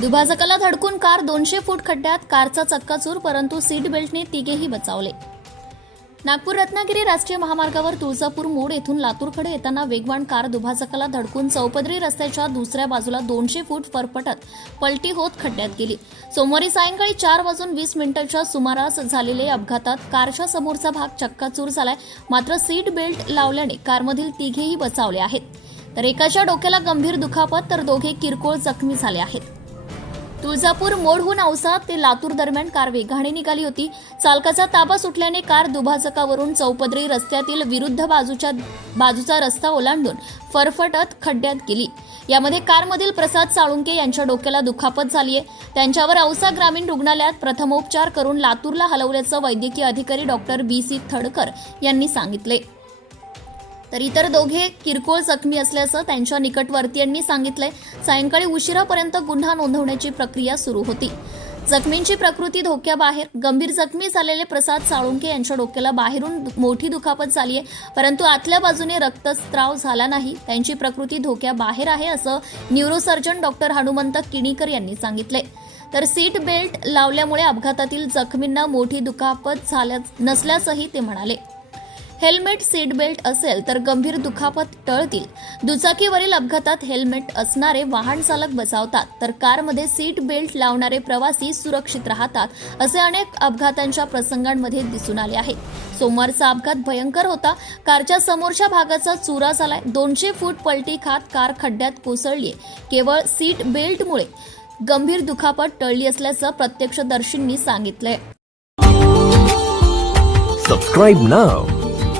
दुभाजकाला धडकून कार दोनशे फूट खड्ड्यात कारचा चक्काचूर परंतु सीट बेल्टने तिघेही बचावले. नागपूर रत्नागिरी राष्ट्रीय महामार्गावर तुळजापूर मोड येथून लातूरकडे येताना वेगवान कार दुभाजकाला धडकून चौपदरी रस्त्याच्या दुसऱ्या बाजूला दोनशे फूट फरफटत पलटी होत खड्ड्यात गेली. सोमवारी सायंकाळी चार वाजून वीस मिनिटाच्या सुमारास झालेल्या अपघातात कारच्या समोरचा भाग चक्काचूर झालाय. मात्र सीट बेल्ट लावल्याने कारमधील तिघेही बचावले आहेत. तर एकाच्या डोक्याला गंभीर दुखापत तर दोघे किरकोळ जखमी झाले आहेत. तुळजापूर मोडहून औसा ते लातूर दरम्यान कार वेगाने निघाली होती. चालकाचा ताबा सुटल्याने कार दुभाजकावरून चौपदरी रस्त्यातील विरुद्ध बाजूच्या बाजूचा रस्ता ओलांडून फरफटत खड्ड्यात गेली. यामध्ये कारमधील प्रसाद साळुंके यांच्या डोक्याला दुखापत झाली आहे. त्यांच्यावर औसा ग्रामीण रुग्णालयात प्रथमोपचार करून लातूरला हलवल्याचं वैद्यकीय अधिकारी डॉक्टर बी सी थडकर यांनी सांगितले तर इतर दोघे किरकोळ जखमी असल्याचं त्यांच्या निकटवर्तीयांनी सांगितलंय. सायंकाळी उशिरापर्यंत गुन्हा नोंदवण्याची प्रक्रिया सुरू होती. जखमींची प्रकृती धोक्याबाहेर. गंभीर जखमी झालेले प्रसाद साळुंके यांच्या डोक्याला बाहेरून मोठी दुखापत झाली आहे परंतु आतल्या बाजूने रक्तस्त्राव झाला नाही. त्यांची प्रकृती धोक्याबाहेर आहे असं न्यूरोसर्जन डॉक्टर हनुमंत किणीकर यांनी सांगितले तर सीट बेल्ट लावल्यामुळे अपघातातील जखमींना मोठी दुखापत झाल्या नसल्याचंही ते म्हणाले. हेल्मेट सीट बेल्ट असेल तर गंभीर दुखापत टळतील. दुचाकीवरील अपघातात हेल्मेट असणारे वाहन चालक बचावतात तर कारमध्ये सीट बेल्ट लावणारे प्रवासी सुरक्षित राहतात असे अनेक अपघातांच्या प्रसंगांमध्ये दिसून आले आहेत. सोमवारचा अपघात भयंकर होता. कारच्या समोरच्या भागाचा चुरा झालाय. दोनशे फूट पलटी खात कार खड्ड्यात कोसळली केवळ सीट बेल्टमुळे गंभीर दुखापत टळली असल्याचं प्रत्यक्षदर्शींनी सांगितलंय. Subscribe now.